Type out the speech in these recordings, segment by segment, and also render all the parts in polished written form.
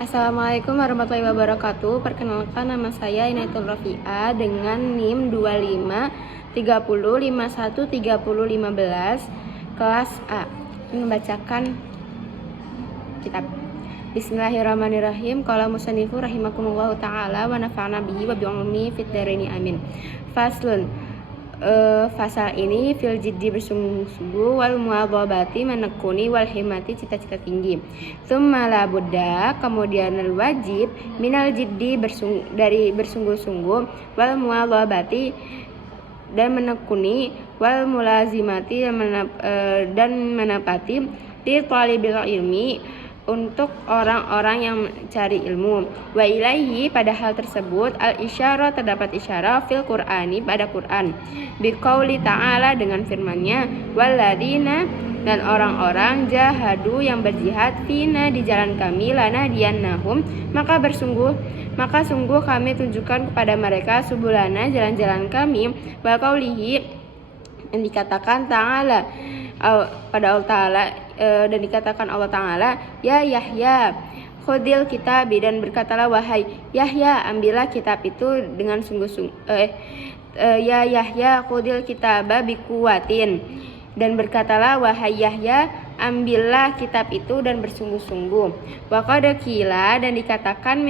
Assalamualaikum warahmatullahi wabarakatuh. Perkenalkan, nama saya Inaitul Rafi'ah dengan NIM 2530513015 kelas A. Membacakan kitab. Bismillahirrahmanirrahim. Qala musannifu rahimakumullahu ta'ala wa nafa'na bihi wa bi'ulumi fid dharaini amin. Faslun. Fasal ini fil jiddi bersungguh-sungguh wal muadhabati menekuni wal himati cita-cita tinggi. Tsumma la budda, kemudian wajib minal jiddi dari bersungguh-sungguh wal muadhabati dan menekuni wal mulazimati dan menepati di talibil ilmi untuk orang-orang yang mencari ilmu. Wa ilaihi, pada hal tersebut al-isyarah, terdapat isyarah fil Qur'ani, pada Quran, biqauli ta'ala, dengan firman-Nya, walladzina, dan orang-orang jahadu yang berjihad fina, di jalan kami, lanahdiyannahum, maka sungguh kami tunjukkan kepada mereka subulana, jalan-jalan kami. Wa qaulihi, yang dikatakan ta'ala pada Allah Ta'ala, dan dikatakan Allah Ta'ala, ya Yahya khudil kitab, dan berkatalah wahai Yahya, ambillah kitab itu dengan sungguh-sungguh. Ya Yahya khudil kitab bikuwatin, dan berkatalah wahai Yahya, ambillah kitab itu dan bersungguh-sungguh. Wa qad qila, dan dikatakan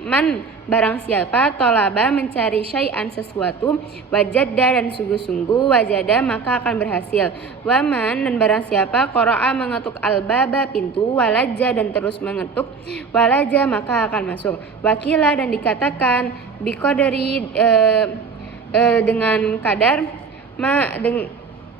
man, barang siapa tolaba, mencari syai'an, sesuatu, wajada, dan sungguh-sungguh, wajada, maka akan berhasil. Wa man, dan barang siapa qara'a, mengetuk al-baba, pintu, walaja, dan terus mengetuk, walaja, maka akan masuk. Wakila, dan dikatakan biqadari, dengan kadar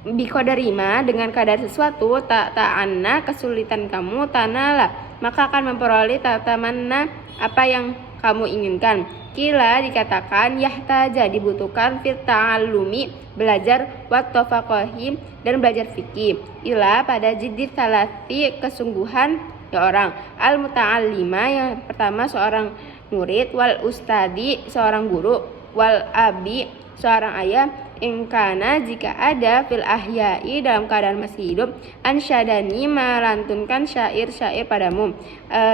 bikodarima, dengan kadar sesuatu, ta'anna, kesulitan kamu, tanala, maka akan memperoleh, tamanna, apa yang kamu inginkan. Kila, dikatakan yahtaja, dibutuhkan, fit ta'allumi, belajar, wat tafaqahi, dan belajar fikih, ila, pada jiddit salati, kesungguhan orang, al muta'allima, yang pertama seorang murid, wal ustadi, seorang guru, wal abi, seorang ayah, ingkana, jika ada, fil ahyai, dalam keadaan masih hidup, ansyadani, melantunkan syair-syair padamu,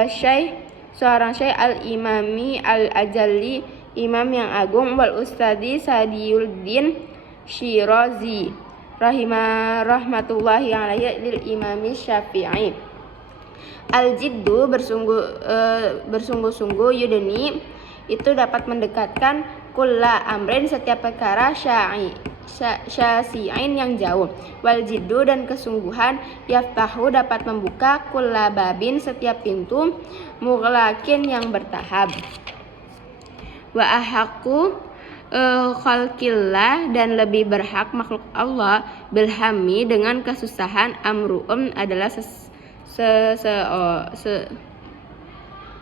syekh, seorang syekh, al-imami al-ajalli, imam yang agung, wal ustadi Sadiyuddin Syirazi rahmatullahi alaihi, lil imami Syafi'i. Al-jiddu, bersungguh-sungguh, yudni, itu dapat mendekatkan kulla amrin, setiap perkara, syasi'in, yang jauh. Wal jiddu, dan kesungguhan, yaftahu, dapat membuka kulla babin, setiap pintu, mughlaqin, yang bertahap. Wa ahaqqu khalqillah, dan lebih berhak makhluk Allah, bilhammi, dengan kesusahan, amru'um, adalah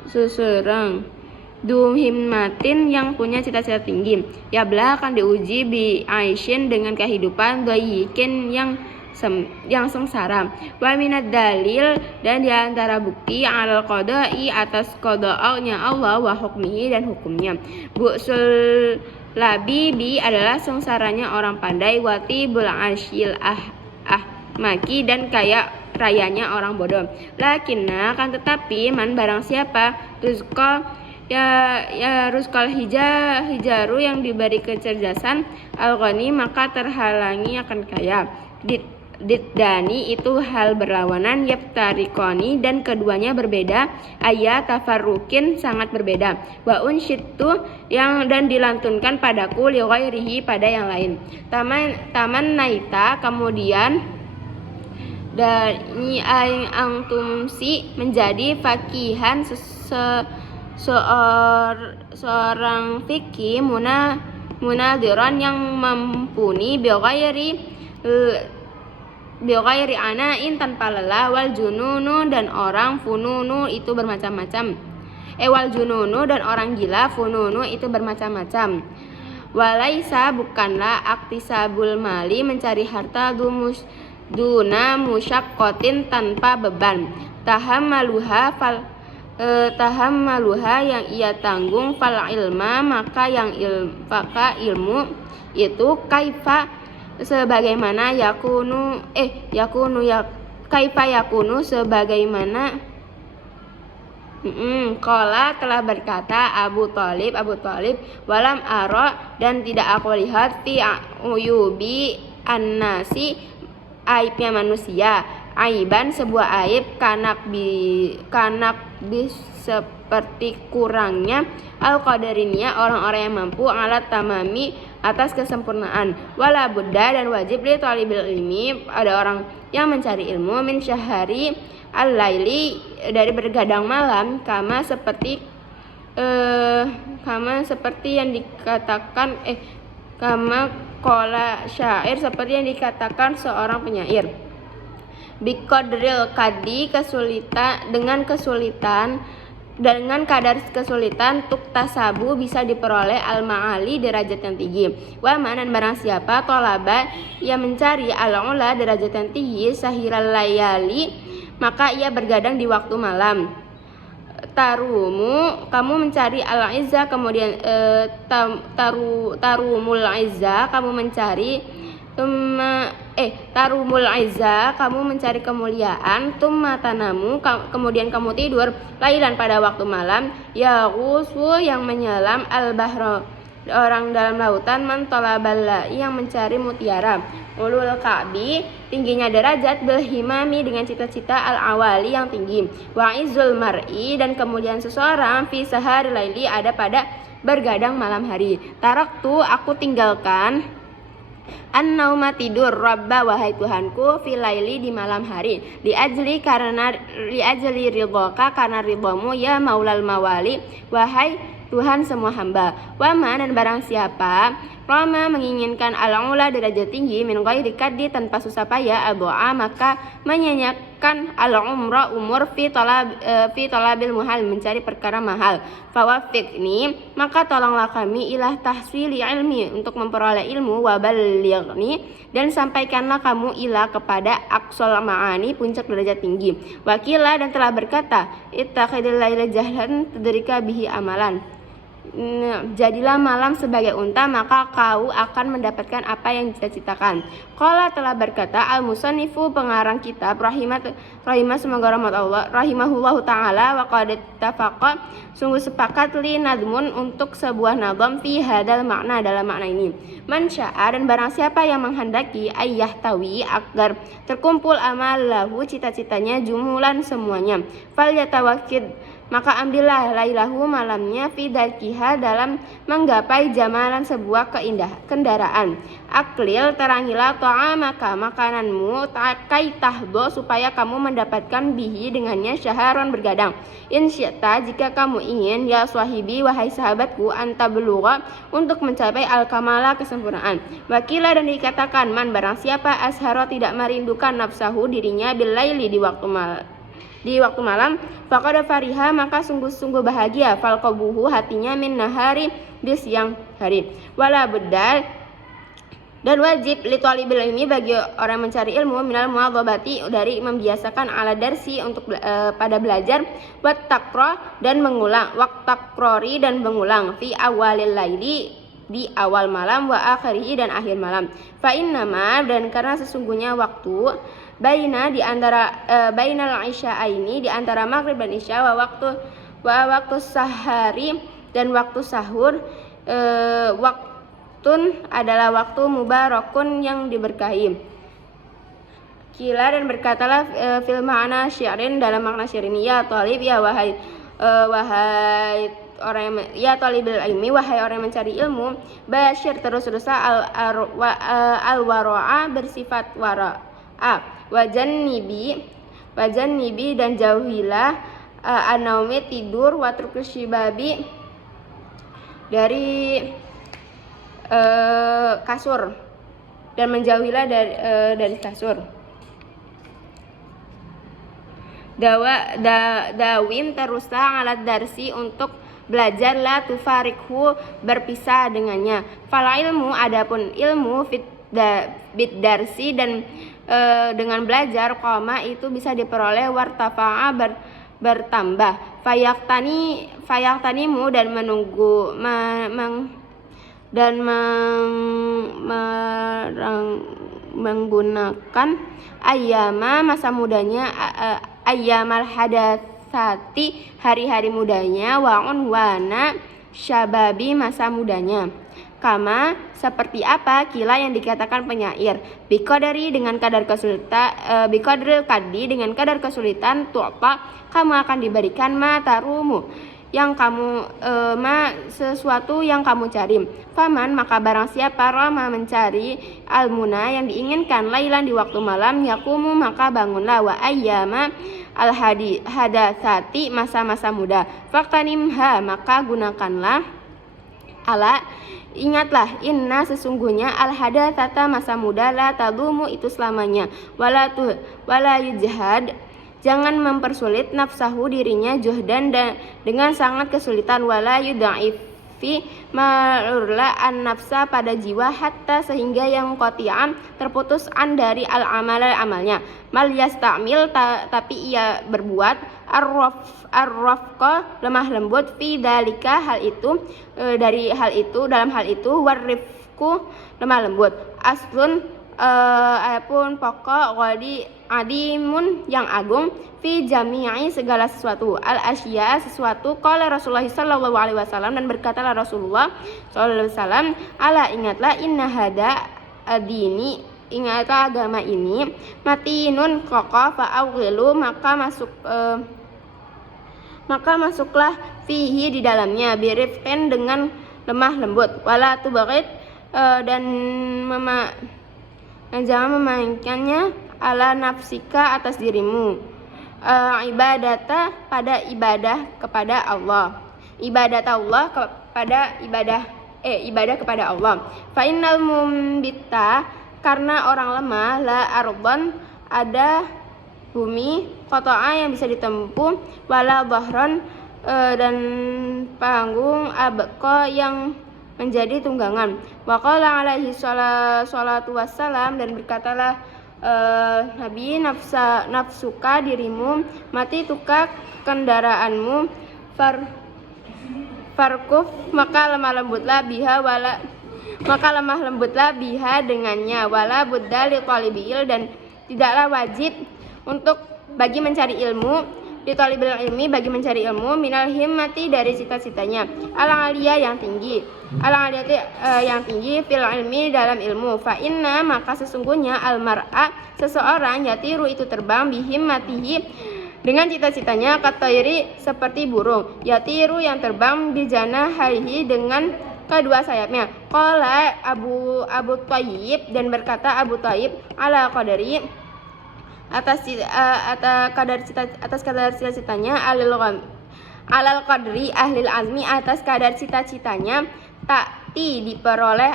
seseorang duhimmatin, yang punya cita-cita tinggi, yabla, akan diuji, bi aisyin, dengan kehidupan, doyikin, yang sengsara. Wa minad dalil, dan diantara bukti, alal qada'i, atas qada'nya Allah, wa hukmihi, dan hukumnya. Bu'sul labibi, adalah sengsaranya orang pandai, watibul asyil maki, dan kaya rayanya orang bodoh. Lakinna, akan tetapi, man, barang siapa, rizqa, ya ruskal hijaru, yang diberi kecerdasan, al-ghani, maka terhalangi akan kaya. Diddani, itu hal berlawanan, yaptarikoni, dan keduanya berbeda, ayat tafarrukin, sangat berbeda. Wa unsyittu, dan dilantunkan padaku, li ghairihi, pada yang lain. Taman naita, kemudian dari aing angtumsi, menjadi fakihan, seorang fikih, munadiran, yang mumpuni, bighairi anain, tanpa lelah, wal jununu, dan orang fununu, itu bermacam-macam, wal jununu, dan orang gila, fununu, itu bermacam-macam. Walaisa, bukanlah, aktisabul mali, mencari harta, duna musyakkotin, tanpa beban, tahammaluha, yang ia tanggung, fal ilma, maka ilmu itu, kaifa, sebagaimana, kaifa yakunu, sebagaimana Qala telah berkata Abu Thalib, walam aro dan tidak aku lihat fi uyubi annasi aibnya manusia, aiban sebuah aib kanak bi seperti kurangnya al-qadarinnya orang-orang yang mampu alat tamami atas kesempurnaan, wala buddha dan wajib li talibil ilmi ada orang yang mencari ilmu min syahari al-laili dari bergadang malam kama seperti yang dikatakan kama qala syair seperti yang dikatakan seorang penyair biqadril kadi dengan kadar kesulitan tuktasabu bisa diperoleh al-ma'ali derajat yang tinggi. Wa manan barang siapa tolaba yang mencari al-ula derajat yang tinggi sahiral layali maka ia bergadang di waktu malam. Tarumu kamu mencari al-izza kemudian tarumul izza kamu mencari tarumul izza kamu mencari kemuliaan tumma tanamu kemudian kamu tidur lailan pada waktu malam ya ghuswu yang menyelam al-bahra orang dalam lautan mentolaballa yang mencari mutiara ulul ka'bi tingginya derajat bil himami dengan cita-cita al-awali yang tinggi wa izzul mar'i dan kemudian seseorang fi sahari laili ada pada bergadang malam hari. Taraktu aku tinggalkan an-nauma tidur rabba wahai Tuhanku fil laili di malam hari li ajli ridhoka karena ridhamu ya maulal mawali wahai Tuhan semua hamba. Wama dan barang siapa Rama menginginkan al-ula derajat tinggi min ghairi kaddi tanpa susah payah doa maka menyanyikan al-umra umur fi talabil muhal mencari perkara mahal. Fawafiqni maka tolonglah kami ilah tahsili ilmi untuk memperoleh ilmu wa ballighni dan sampaikanlah kamu ilah kepada aqsal ma'ani puncak derajat tinggi. Wakila dan telah berkata ittakhidil laila jahlan tudrika bihi amalan. Jadilah malam sebagai unta maka kau akan mendapatkan apa yang dicita-citakan. Qala telah berkata al-musannifu pengarang kitab rahimah semoga rahmat Allah rahimahullahu taala wa qad tafaqa sungguh sepakat li nadmun untuk sebuah nadham fi hadal makna dalam makna ini. Man syaa dan barang siapa yang menghendaki ayyah tawi agar terkumpul amalahu cita-citanya jumulan semuanya fal yatawakkid maka ambillah lailahu malamnya fi dalkiha dalam menggapai jamalan sebuah kendaraan. Aklil terangilah ta'amaka makananmu takai tahdo supaya kamu mendapatkan bihi dengannya syaharon bergadang. Insyata jika kamu ingin ya swahibi wahai sahabatku anta beluga untuk mencapai al-kamala kesempurnaan. Wakilah dan dikatakan man barang siapa asharo tidak merindukan nafsahu dirinya bil laili di waktu malam faqad fariha maka sungguh-sungguh bahagia falqabuhu hatinya min nahari di siang hari wala buddal dan wajib li talibil ilmi bagi orang mencari ilmu minal muadzabati dari membiasakan ala darsi untuk pada belajar wat taqra dan mengulang waqt taqrori dan mengulang fi awalil laili di awal malam wa akhirihi dan akhir malam fa innama dan karena sesungguhnya waktu baina di antara bainal isya'aini di antara maghrib dan isya wa waktu sahari dan waktu sahur waktun adalah waktu mubarakun yang diberkahi. Kila dan berkatalah fil ma'na syi'rin dalam makna syi'rin ya talib ya wahai orang ya talibul ilmi wahai orang yang mencari ilmu basyir terus-terusan al-wara'a bersifat wara'a wajan nibi dan jauhilah anaumi tidur watrukushibabi dari kasur dan menjauhilah dari kasur. Dawim teruslah alat darsi untuk belajarlah tufarikhu berpisah dengannya. Fal ilmu adapun ilmu bid darsi dan dengan belajar koma itu bisa diperoleh wartafa'a bertambah fayaktanimu dan menunggu menggunakan ayyama masa mudanya ayyamal hadatsati hari-hari mudanya, wa unwana syababi masa mudanya. Kama seperti apa kila yang dikatakan penyair, biqadari dengan kadar kesulitan, biqadril kadi dengan kadar kesulitan, tu'ta kamu akan diberikan ma tarumu yang kamu sesuatu yang kamu cari. Faman maka barang siapa rama mencari almuna yang diinginkan lailan di waktu malam, yakumu maka bangunlah wa ayyama al hadatsati masa-masa muda, faktanimha maka gunakanlah, ala ingatlah, inna sesungguhnya al hadatsata masa muda la tadumu itu selamanya, wala yujhad jangan mempersulit nafsahu dirinya juhdan dengan sangat kesulitan, wala yudaifi malurla an nafsa pada jiwa, hatta sehingga yang qati'an terputus an dari al amalnya, mal yastamil tapi ia berbuat arrafqa lemah lembut, fi dalika hal itu dari hal itu dalam hal itu, warifku lemah lembut, aslun adapun pokok, wadi adimun yang agung, fi jami'i segala sesuatu, al asya sesuatu, qala Rasulullah sallallahu alaihi wasallam dan berkatalah Rasulullah sallallahu alaihi wasallam, ala ingatlah, inna hada adini ingatlah agama ini, matinun kokoh, fa'awilu maka masuklah fihi di dalamnya, birifqin dengan lemah lembut, wala tubaghid dan jangan memainkannya ala nafsika atas dirimu, ibadata pada ibadah kepada Allah, ibadat Allah kepada ibadah kepada Allah. Fa innal mumbita karena orang lemah, la arban ada bumi, qata'a yang bisa ditempuh, wala dhahran dan panggung, abqa yang menjadi tunggangan. Wa qala alaihi salatu wassalam dan berkatalah Nabi, nafsuka dirimu, mati tuka kendaraanmu, farkuf maka lemah lembutlah biha dengannya, wala budda li talibil dan tidaklah wajib untuk bagi mencari ilmu, di talibil ilmi bagi mencari ilmu, minal himmati dari cita-citanya, al-aliyah yang tinggi, yang tinggi, fil ilmi dalam ilmu, fa inna maka sesungguhnya al-mar'a seseorang, yatiru itu terbang, bihimmatihi dengan cita-citanya, katairi seperti burung, yatiru yang terbang, bijana harihi dengan kedua sayapnya. Qala Abu Thayyib dan berkata Abu Thayyib, ala qadari atas kadar cita-citanya, alal qadri ahlil azmi atas kadar cita-citanya, takti diperoleh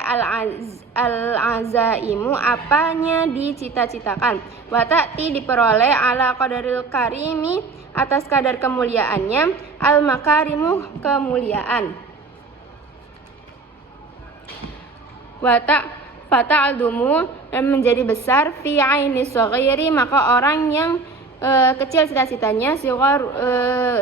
al-azaimu apanya dicita-citakan, wa takti diperoleh ala qadaril karimi atas kadar kemuliaannya, al-makarimu kemuliaan, fata'adumu dan menjadi besar, fi aini shaghiri maka orang yang kecil cita-citanya,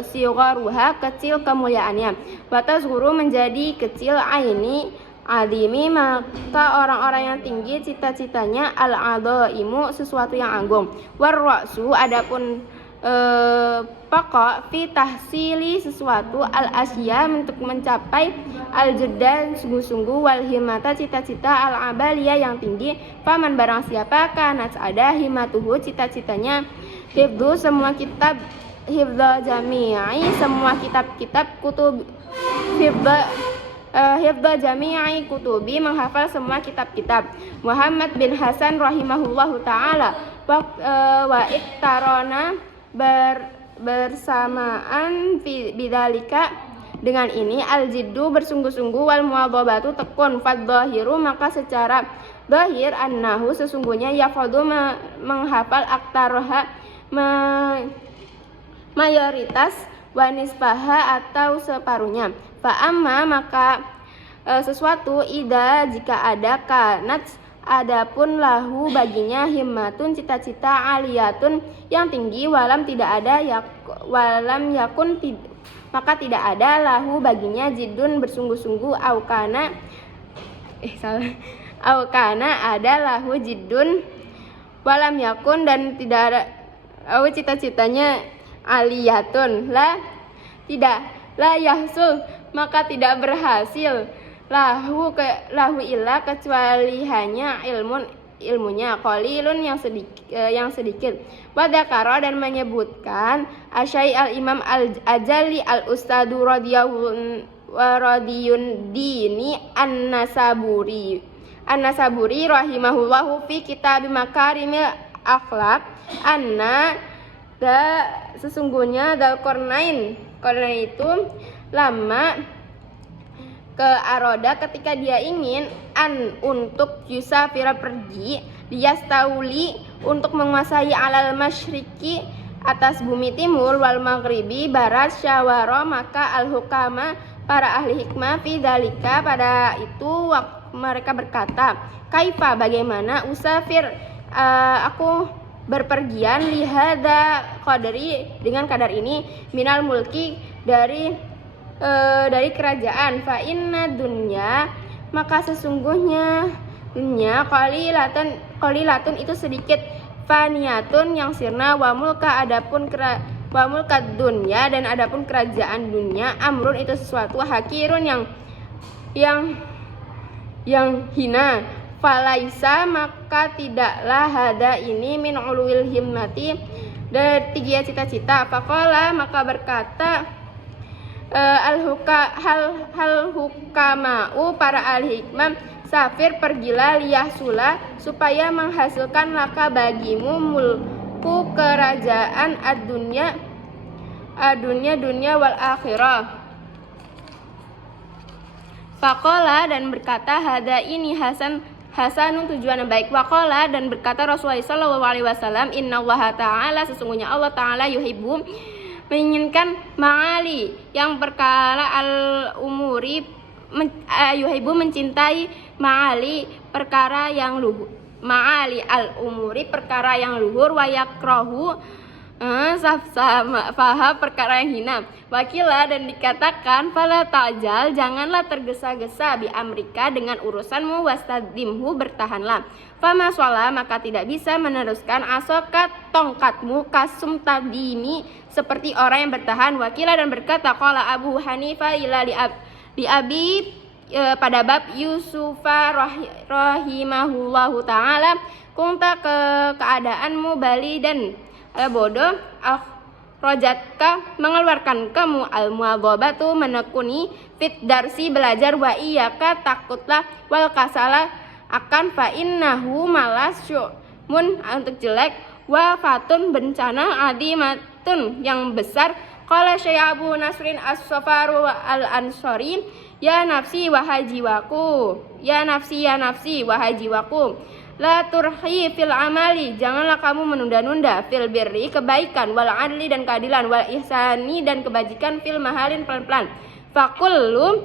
sigaruha kecil kemuliaannya, watazhuru menjadi kecil, aini adimi maka orang-orang yang tinggi cita-citanya, al-adaimu sesuatu yang agung, warrasu adapun pokok, fi tahsili sesuatu, al-asya untuk mencapai, al-judda sungguh-sungguh, wal himata cita-cita, al-abaliyah yang tinggi, faman barang siapa kanat ada himatuhu cita-citanya, hifdhu semua kitab, hifdha jami'i semua kitab-kitab, kutub hifdha jami'i kutubi menghafal semua kitab-kitab. Muhammad bin Hasan rahimahullahu ta'ala wa iktarona bersamaan bidalika dengan ini, al-jiddu bersungguh-sungguh, wal muwadhabatu tekun, fadzahiru maka secara zahir, annahu sesungguhnya, yafadu menghafal, aktaroha mayoritas, wa nisbaha atau separuhnya, fa amma maka sesuatu, ida jika ada, kanat adapun lahu baginya, himmatun cita-cita, aliyatun yang tinggi, walam tidak ada, walam yakun maka tidak ada, lahu baginya, jiddun bersungguh-sungguh, aukana ada lahu jiddun, walam yakun dan tidak ada, cita-citanya aliyatun tidak la yahsul maka tidak berhasil lahu illa kecuali hanya ilmunya qalilun yang sedikit wadakara dan menyebutkan asyai al imam al ajali al ustadu radiyun dini an-nasaburi rahimahullahu fi kitab makarimil akhlak sesungguhnya Dzulqarnain itu lama ke aroda ketika dia ingin untuk yusafira pergi liyastauli untuk menguasai alal masyriki atas bumi timur wal maghribi barat syawara maka al hukama para ahli hikmah fi dzalika pada itu mereka berkata kaifa bagaimana usafir aku berpergian lihada qadri dengan kadar ini minal mulki dari kerajaan fa inna dunya maka sesungguhnya dunya qalilatun itu sedikit faniyatun yang sirna wa mulka dunya dan adapun kerajaan dunia amrun itu sesuatu hakirun yang hina falaisa maka tidaklah hada ini min ulul himmati dari tinggi cita-cita faqala maka berkata hal hukamau para ahli hikmah safir pergilah liyahsula supaya menghasilkan laka bagimu mulku kerajaan dunia wal akhirah. Faqala dan berkata hada ini hasanun tujuan yang baik. Waqala dan berkata Rasulullah SAW innallaha ta'ala sesungguhnya Allah ta'ala yuhibbu menginginkan ma'ali yang perkara al-umuri yuhibbu mencintai ma'ali perkara yang luhur ma'ali al-umuri perkara yang luhur wa yakrahu faham perkara yang hina. Wakila dan dikatakan fala ta'jal janganlah tergesa-gesa bi amrika dengan urusanmu wastadimhu bertahanlah. Fama shola maka tidak bisa meneruskan asokat tongkatmu kasum tadimi seperti orang yang bertahan. Wakila dan berkata qala Abu Hanifah ila li abi pada bab Yusufa rahimahullahu ta'ala kunta keadaanmu bali dan bodoh rojatka mengeluarkan kamu al-muadzabatu menekuni fit darsi belajar wa iyyaka takutlah wal kasala akan fa innahu malas syu'mun untuk jelek wa fatun bencana adimatun yang besar qala Syekh Abu Nasrin As-Safaru al-Ansari ya nafsi wahai jiwaku wahai jiwaku la turhi fil amali janganlah kamu menunda-nunda fil birri kebaikan wal adli dan keadilan wal ihsani dan kebajikan fil mahalin pelan-pelan fakullu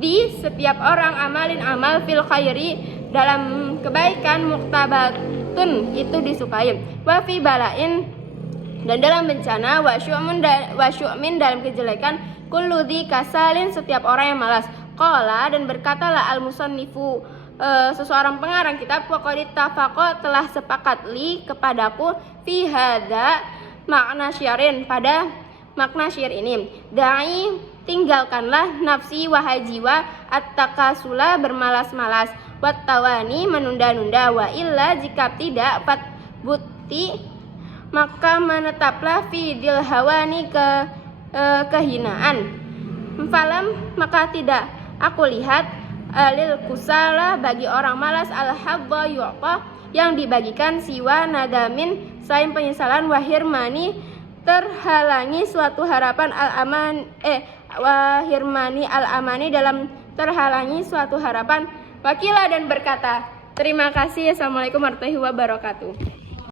di setiap orang amalin amal fil khairi dalam kebaikan muktabatun itu disukai wa fi balain dan dalam bencana wa syu'min dalam kejelekan kullu di kasalin setiap orang yang malas qala dan berkatalah al musannifu seseorang pengarang kitab waqad tafaqo telah sepakat li kepadaku fi hada makna syirin pada makna syair ini da'i tinggalkanlah nafsi wahai jiwa at-takasula bermalas-malas wattawani menunda-nunda wa illa jika tidak fat buti maka menetaplah fi dil hawani kehinaan falam maka tidak aku lihat alil kusala bagi orang malas al-hadda yu'ta yang dibagikan siwa nadamin selain penyesalan wahirmani terhalangi suatu harapan wahirmani al-amani dalam terhalangi suatu harapan. Wakila dan berkata terima kasih. Assalamualaikum warahmatullahi wabarakatuh.